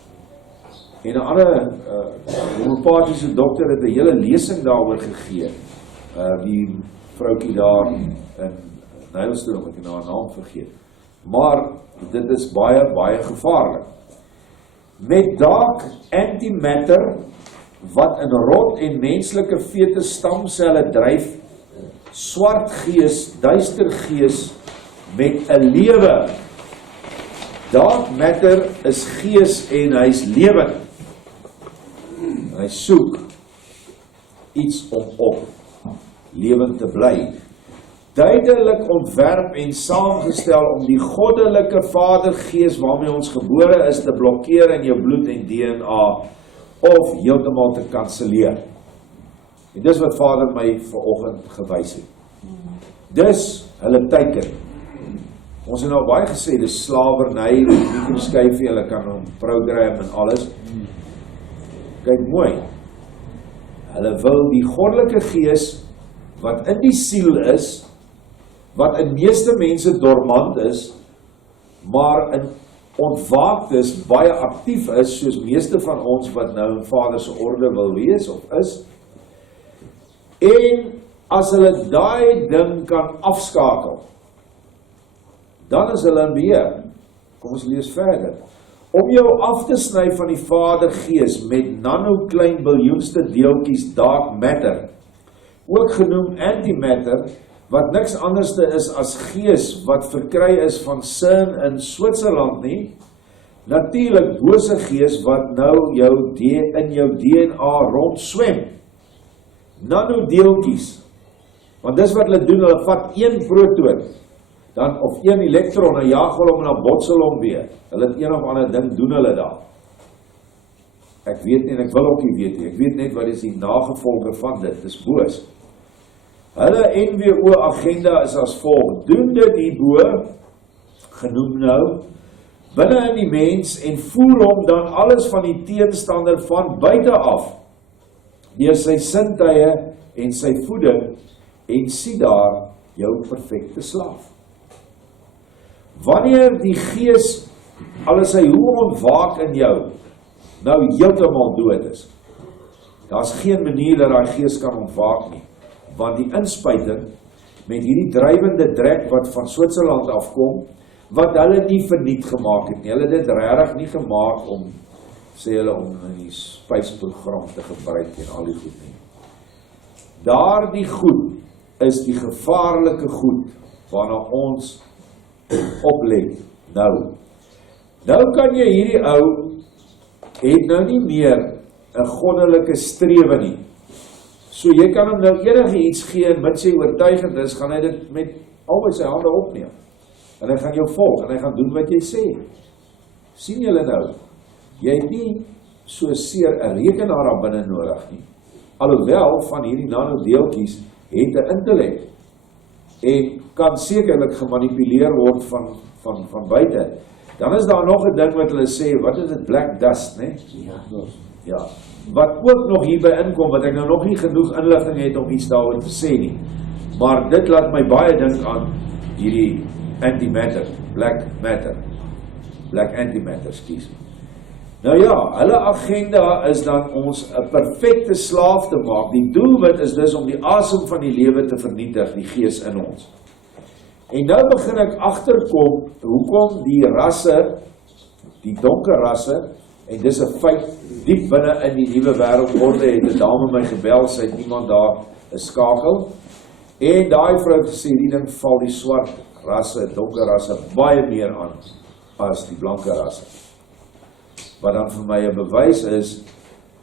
En 'n ander homeopathiese dokter het 'n hele lesing daaroor gegee. Die vroukie daar in Nephillium, ek het nou haar naam vergeet. Maar dit is baie, baie gevaarlik. Met dalk antimatter wat in rot en menslike fetus stamselle dryf, swart gees, duister gees met 'n lewe. Dark matter is gees en hy's lewend. En hy soek iets om op lewend te bly. Duidelik ontwerp en saamgestel om die goddelike Vadergees waarmee ons gebore is te blokkeer in jou bloed en DNA of heeltemal te kanseleer. En dis wat Vader my vanoggend gewys het. Dis hulle teiken. Ons het nou baie gesê, dis slawerny, mikroskyfie, hulle kan hom program en alles. Kyk mooi. Hulle wil die goddelike gees wat in die siel is, wat in meeste mense dormant is, maar in ontwaakt is, baie aktief is, soos meeste van ons wat nou in Vader se orde wil wees of is. En as hulle daai ding kan afskakel, dan is hulle in beheer. Kom ons lees verder. Om jou af te sny van die Vadergees met nano-klein biljoenste deeltjies dark matter, ook genoem antimatter, wat niks anderste is as gees wat verkry is van CERN in Switserland nie, natuurlik bose gees wat nou in jou DNA rond swem. Nanodeeltjies, want dis wat hulle doen, hulle vat een proton, dan of een elektron en jaag hulle om en dan botsel hom weer. Hulle het een of ander ding doen hulle daar. Ek weet nie en ek wil ook nie weet nie. Ek weet net wat is die nagevolge van dit. Dis boos. Hulle NWO agenda is as volg. Doen dit hierbo, genoem nou, binne in die mens en voer hom dan alles van die teenstander van buite af, deur sy sintuie en sy voeding, en sien daar jou perfekte slaaf. Wanneer die gees, alles hy hoe ontwaak in jou, nou heeltemal dood is, daar's geen manier dat die gees kan ontwaak nie, want die inspuiting met hierdie drywende drek wat van Switserland afkom, wat hulle nie verniet gemaak het nie, hulle het dit regtig nie gemaak om, sê hulle, om in die spysprogram te gebruik en al die goed nie. Daardie goed is die gevaarlike goed waarna ons oplet. Nou kan jy hierdie ou het nou nie meer 'n goddelike strewe nie. So jy kan hom nou enige iets gee en mits hy oortuigend is, gaan hy dit met albei sy hande opneem. En hy gaan jou volg en hy gaan doen wat jy sê. Sien julle nou? Jy het nie so seer 'n rekenaar daar binne nodig nie. Alhoewel van hierdie nanodeeltjies het 'n intellek en kan sekerlik gemanipuleer word van buite. Dan is daar nog 'n ding wat hulle sê, wat is dit, black dust, né? Ja. Wat ook nog hierby inkom, wat ek nou nog nie genoeg inligting het om iets daaroor te sê nie. Maar dit laat my baie dink aan hierdie antimatter, black antimatter, excuse me. Nou ja, hulle agenda is dan ons 'n perfekte slaaf te maak. Die doelwit is dus om die asem van die lewe te vernietig, die gees in ons. En nou begin ek agterkom, hoekom die rasse, die donker rasse, en dis 'n feit, diep binne in die nuwe wêreldorde het 'n dame my gebel, sy het iemand daar 'n skakel, en daai vrou het gesê, die ding val die swart rasse, donker rasse, baie meer aan, as die blanke rasse. Wat dan vir my 'n bewys is,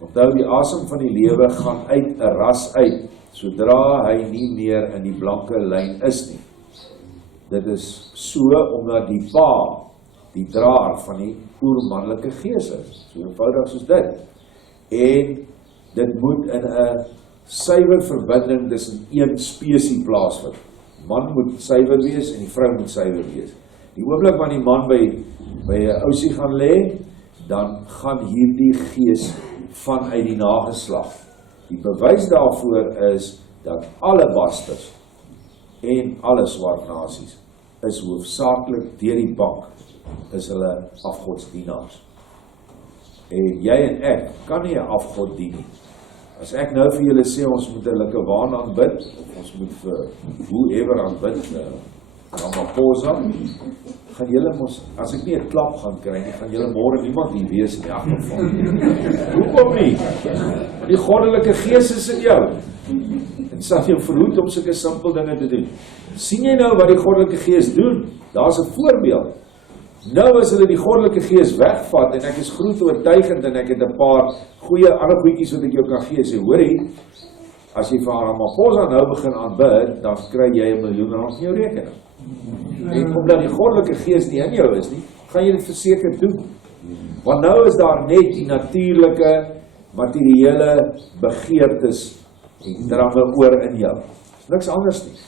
onthou die asem van die lewe gaan uit 'n ras uit, sodra hy nie meer in die blanke lyn is nie. Dit is so, omdat die pa, die draer van die oermannelike gees is, so eenvoudig soos dit. En dit moet in 'n suiwer verbinding tussen een spesie plaasvind. Man moet suiwer wees en die vrou moet suiwer wees. Die oomblik wanneer die man by 'n ousie gaan lê, dan gaan hierdie gees vanuit die nageslag. Die bewys daarvoor is dat alle basters en alle swart nasies is hoofsaaklik deur die bank is hulle afgodsdienaars. En jy en ek kan nie 'n afgod dien nie. As ek nou vir julle sê ons moet 'n Likewaan aanbid, of ons moet vir whoever aanbid, Ramaphosa, gaan julle mos, as ek nie 'n klap gaan kry nie, gaan julle môre niemand hier wees in die geval. Hoekom nie? Die goddelike gees is in jou. En sal jou verhoed om sulke simpel dinge te doen. Sien jy nou wat die goddelike gees doen? Daar's 'n voorbeeld. Nou as hulle die goddelike gees wegvat, en ek is groot oortuigend, en ek het 'n paar goeie ander goedjies wat ek jou kan gee, sê, hoorie, as jy vir Ramaphosa nou begin aanbid, dan kry jy R1 miljoen in jou rekening. En omdat die goddelike gees nie in jou is nie, gaan jy dit verseker doen. Want nou is daar net die natuurlike, materiële begeertes en drame oor in jou. Niks anders nie.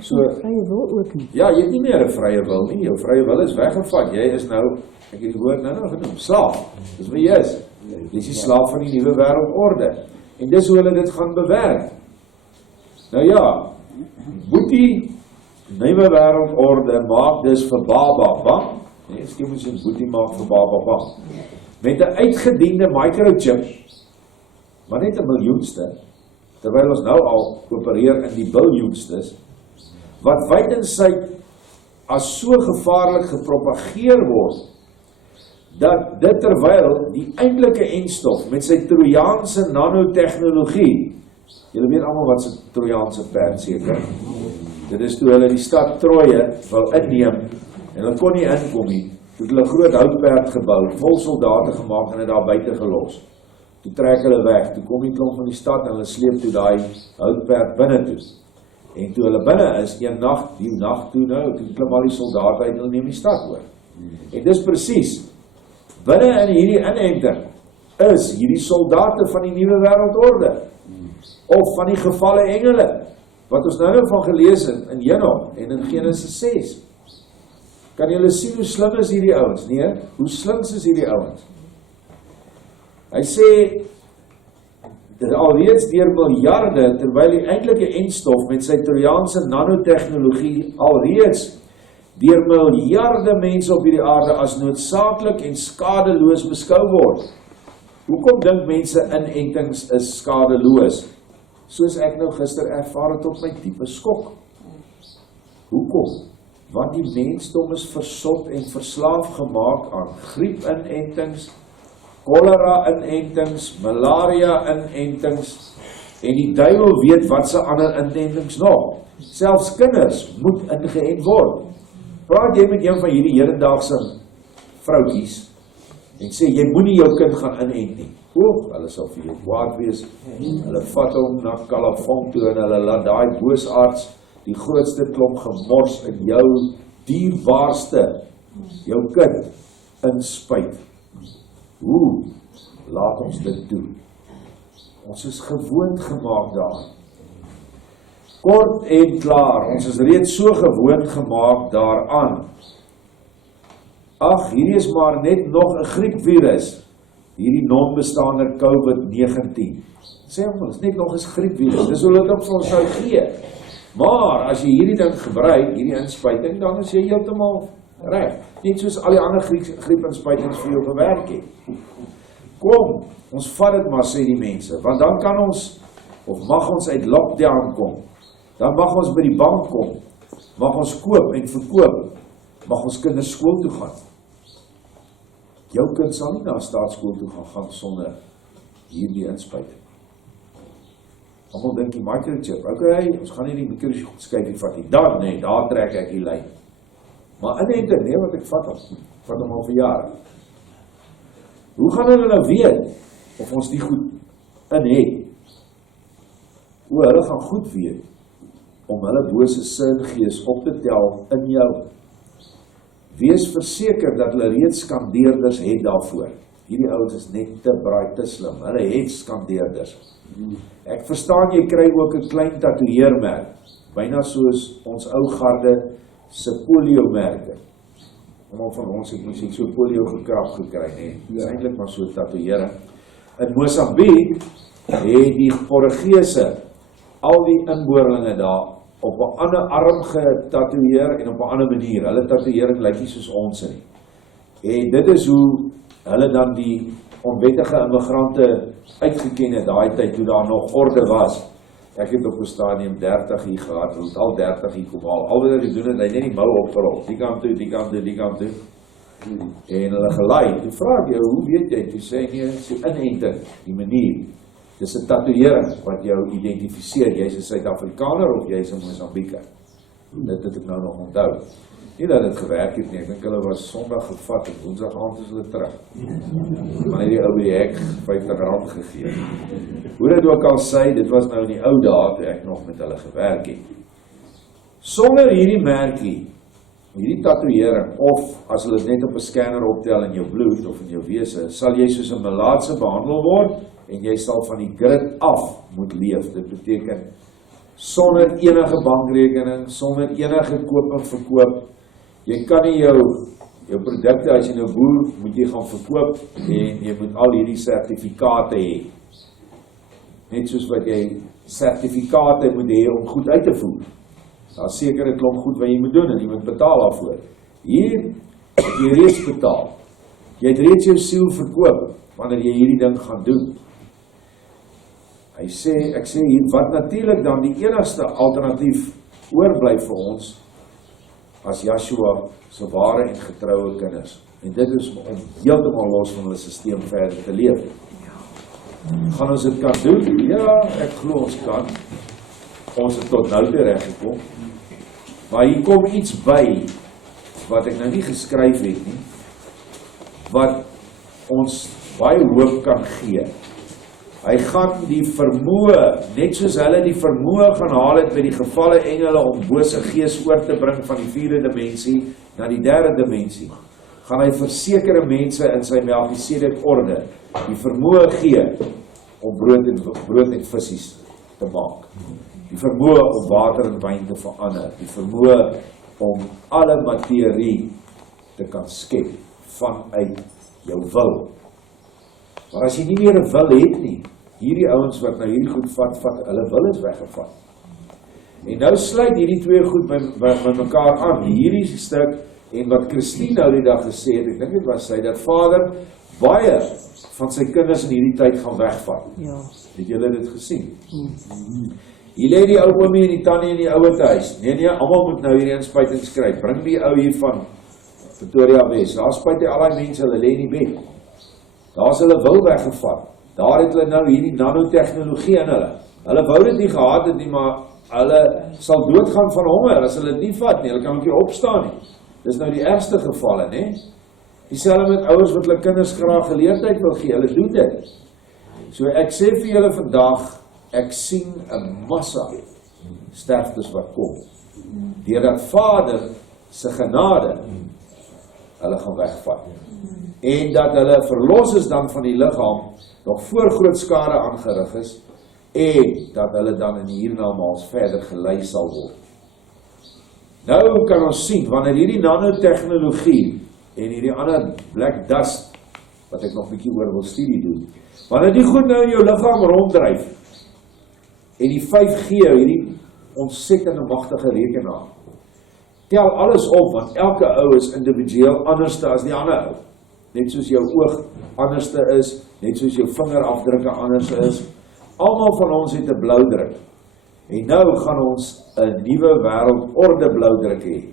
So, vrye wil ook nie. Ja, jy het nie meer 'n vrye wil nie. Jou vrye wil is weggevat. Jy is nou, ek het die woord nou genoem, slaaf. Dis wat jy is. Jy is die slaaf van die nuwe wêreldorde. En dis hoe hulle dit gaan bewerk. Nou ja, Boetie, nuwe wêreldorde maak dus vir Baba bang. Nee, skien moet jy Boetie maak vir Baba bang. Met 'n uitgediende microchip, maar net 'n miljoenste, terwyl ons nou al opereer in die biljoenstes, wat wydenswyd as so gevaarlik gepropageer word, dat dit terwyl die eintlike enstof met sy Trojaanse nanotechnologie, julle weet almal wat se Trojaanse perd seker, dit is toe hulle die stad Troje wil inneem, en hulle kon nie inkom nie, toe hulle groot houtperd gebou, vol soldate gemaak en het daar buite gelos. Toe trek hulle weg, toe kom die klomp van die stad en hulle sleep toe daai houtperd binne toe. En toe hulle binne is, die nag toe nou, toe klim al die soldate uit en hulle neem die stad oor. En dis presies, binne in hierdie inenting is hierdie soldate van die nuwe wêreldorde, of van die gevalle engele, wat ons nou van gelees het in Henog en in Genesis 6. Kan julle sien hoe slim is hierdie ouens, nee? Hoe slim is hierdie ouens? Hy sê, dit alreeds deur miljarde, terwyl die eintlike enstof met sy Trojaanse nanotechnologie alreeds deur miljarde mense op hierdie aarde as noodsaaklik en skadeloos beskou word. Hoekom dink mense inentings is skadeloos? Soos ek nou gister ervaar het op my diepe skok. Hoekom? Want die mensdom is versot en verslaaf gemaak aan griepinentings, cholera-inentings, malaria-inentings, en die duiwel weet wat se ander inentings nog. Selfs kinders moet ingeënt word. Praat jy met een van hierdie hedendaagse vroutjies, en sê, jy moet nie jou kind gaan inent nie. Hulle sal vir jou kwaad wees. Hulle vat hom na Kalafong toe, en hulle laat daai boosaards die grootste klomp gemors in jou dierbaarste, jou kind, inspuit. Hoe laat ons dit doen? Ons is gewoond gemaak daar. Kort en klaar, ons is reeds so gewoond gemaak daaraan. Ag, hierdie is maar net nog 'n griepvirus, hierdie non-bestaande COVID-19. Sê ons, is net nog 'n griepvirus, dis hoe dit op vir ons nou gee. Maar, as jy hierdie ding gebruik, hierdie inspuiting, dan is jy heeltemal reg. Net soos al die ander griepinspuitings vir jou gewerk het. Kom, ons vat dit maar, sê die mense, want dan kan ons, of mag ons uit lockdown kom, dan mag ons by die bank kom, mag ons koop en verkoop, mag ons kinders skool toe gaan. Jou kind sal nie na staatskool toe gaan sonder hierdie inspuiting. Almal dink die microchip, okay, ons gaan nie die mikroskyfie vat nie, dan nee, daar trek ek die lyn. Maar inenting, nee, wat ek vat hom al vir jare. Hoe gaan hulle nou weet, of ons die goed in het? Hulle gaan goed weet, om hulle bose singees op te tel in jou. Wees verseker dat hulle reeds skandeerders het daarvoor. Hierdie ouens is net te braai, te slim, hulle het skandeerders. Ek verstaan, jy kry ook 'n klein tatoeëermerk, byna soos ons ou garde se polio merke. Almal van ons het misschien so polio gekrap gekry, nee. Dit is eintlik maar so tatoeëring. In Mosambiek het die Portugese al die inboorlinge daar op 'n ander arm getatoeëer en op 'n ander manier. Hulle tatoeëring lyk nie soos ons nie. En dit is hoe hulle dan die onwettige immigrante uitgeken het daai tyd toe daar nog orde was. Ek het op 'n stadium 30 hier gehad, hulle het al 30 hier kom haal. Al wat hulle doen het, hy net die mou opgerol. Die kant toe, die kant toe, die kant toe. En hulle gelei. Toe vra ek jou, hoe weet jy? Toe sê nee, dis die inenting, die manier. Dis 'n tatoeëring wat jou identifiseer. Jy's 'n Suid-Afrikaner of jy's 'n Mosambieker. Dit het ek nou nog onthou. Nie dat dit gewerk het nie, ek dink hulle was Sondag gevat en Woensdag aand is hulle terug. Maar net die ou by die hek R50 gegee. Hoe dit ook al sê, dit was nou in die ou dae toe ek nog met hulle gewerk het. Sonder hierdie merkie, hierdie tatoeëring, of as hulle net op 'n scanner optel in jou bloed of in jou wese, sal jy soos 'n melaatse behandel word en jy sal van die grid af moet leef. Dit beteken sonder enige bankrekening, sonder enige koop en verkoop. Jy kan nie jou produkte as jy nou boer, moet jy gaan verkoop en jy moet al hierdie sertifikate hê. Net soos wat jy sertifikate moet hê om goed uit te voer. Daar seker 'n klomp goed wat jy moet doen en jy moet betaal daarvoor. Hier het jy reeds betaal. Jy het reeds jou siel verkoop wanneer jy hierdie ding gaan doen. Ek sê hier, wat natuurlik dan die enigste alternatief oorbly vir ons as Joshua se ware en getroue kinders. En dit is om heeltemal los van hulle stelsel verder te leef. Gaan ons dit kan doen? Ja, ek glo ons kan. Ons het tot nou toe reg gekom. Maar hier kom iets by wat ek nou nie geskryf het nie, wat ons baie hoop kan gee. Hy gaan die vermoë, net soos hulle die vermoë gaan haal het by die gevalle engele om bose gees oor te bring van die 4de dimensie na die 3de dimensie, gaan hy vir sekere mense in sy Melchisedek orde die vermoë gee om brood en visse te maak. Die vermoë om water en wyn te verander, die vermoë om alle materie te kan skep vanuit jou wil. Maar as jy nie meer 'n wil het nie, hierdie ouens wat nou hierdie goed vat, hulle wil is weggevat. En nou sluit hierdie twee goed by mekaar aan, hierdie stuk en wat Christine nou die dag gesê het, ek dink dit was sy, dat Vader baie van sy kinders in hierdie tyd gaan wegvat. Ja. Het julle dit gesien? Hier lê die ou oomie en die tannie in die ouete huis. Nee, almal moet nou hierdie inspuiting skryf. Bring die ou hier van Pretoria Wes. Daar spuit hy al die mense, hulle lê in die bed. Daar is hulle wil weggevat. Daar het hulle nou hierdie nanotechnologie in hulle. Hulle wou dit nie gehad het nie, maar hulle sal doodgaan van honger as hulle dit nie vat nie. Hulle kan ook nie opstaan nie. Dis nou die ergste gevalle, né? Dieselfde met ouers wat hulle kinders graag geleerdheid wil gee. Hulle doen dit. So ek sê vir julle vandag, ek sien 'n massa sterftes wat kom. Deurdat Vader se genade hulle gaan wegvat. En dat hulle verlos is dan van die liggaam, nog voor groot skade aangerig is, en dat hulle dan in die hiernamaals verder gelei sal word. Nou kan ons sien, wanneer hierdie nanotechnologie en hierdie ander black dust, wat ek nog 'n bietjie oor wil studie doen, wanneer die goed nou in jou liggaam ronddryf, en die 5G, hierdie ontsettende magtige rekenaar, tel alles op, want elke ou is individueel anderste as die ander ou. Net soos jou oog anderste is, net soos jou vingerafdrukke anders is. Almal van ons het 'n bloudruk. En nou gaan ons 'n nuwe wêreldorde bloudruk hê.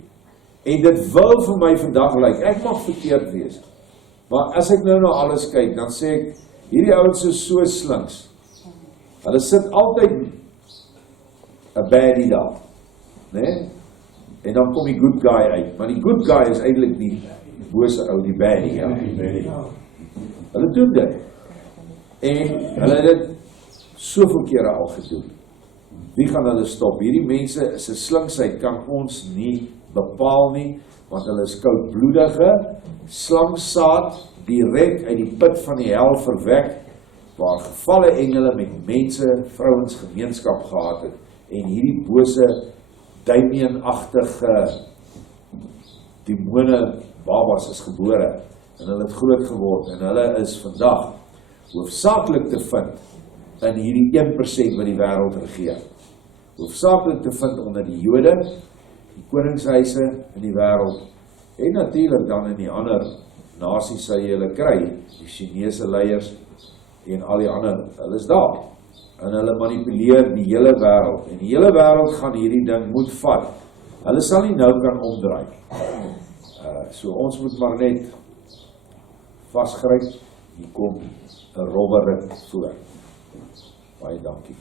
En dit wil vir my vandag lyk, ek mag verkeerd wees. Maar as ek nou na alles kyk, dan sê ek, hierdie ouens is so slinks. Hulle sit altyd 'n baddie daar, né? En dan kom die good guy uit. Maar die good guy is eintlik die bose ou, die baddie, ja. Hulle doen dit. En hulle het dit soveel kere al gedoen. Wie gaan hulle stop? Hierdie mense se slinksheid kan ons nie bepaal nie, want hulle is koudbloedige slangsaad direk uit die put van die hel verwek, waar gevalle engele met mense, vrouens gemeenskap gehad het, en hierdie bose Damien-agtige demone babas is gebore, en hulle het groot geword, en hulle is vandag hoofsaaklik te vind in hierdie 1% wat die wêreld regeer. Hoofsaaklik te vind onder die Jode, die koningshuise in die wêreld, en natuurlik dan in die ander nasies sal jy hulle kry, die Chinese leiers en al die ander, hulle is daar. En hulle manipuleer die hele wêreld, en die hele wêreld gaan hierdie ding moet vat. Hulle sal nie nou kan omdraai. So ons moet maar net vasgryp, hier kom 'n robberrit voor. Baie dankie.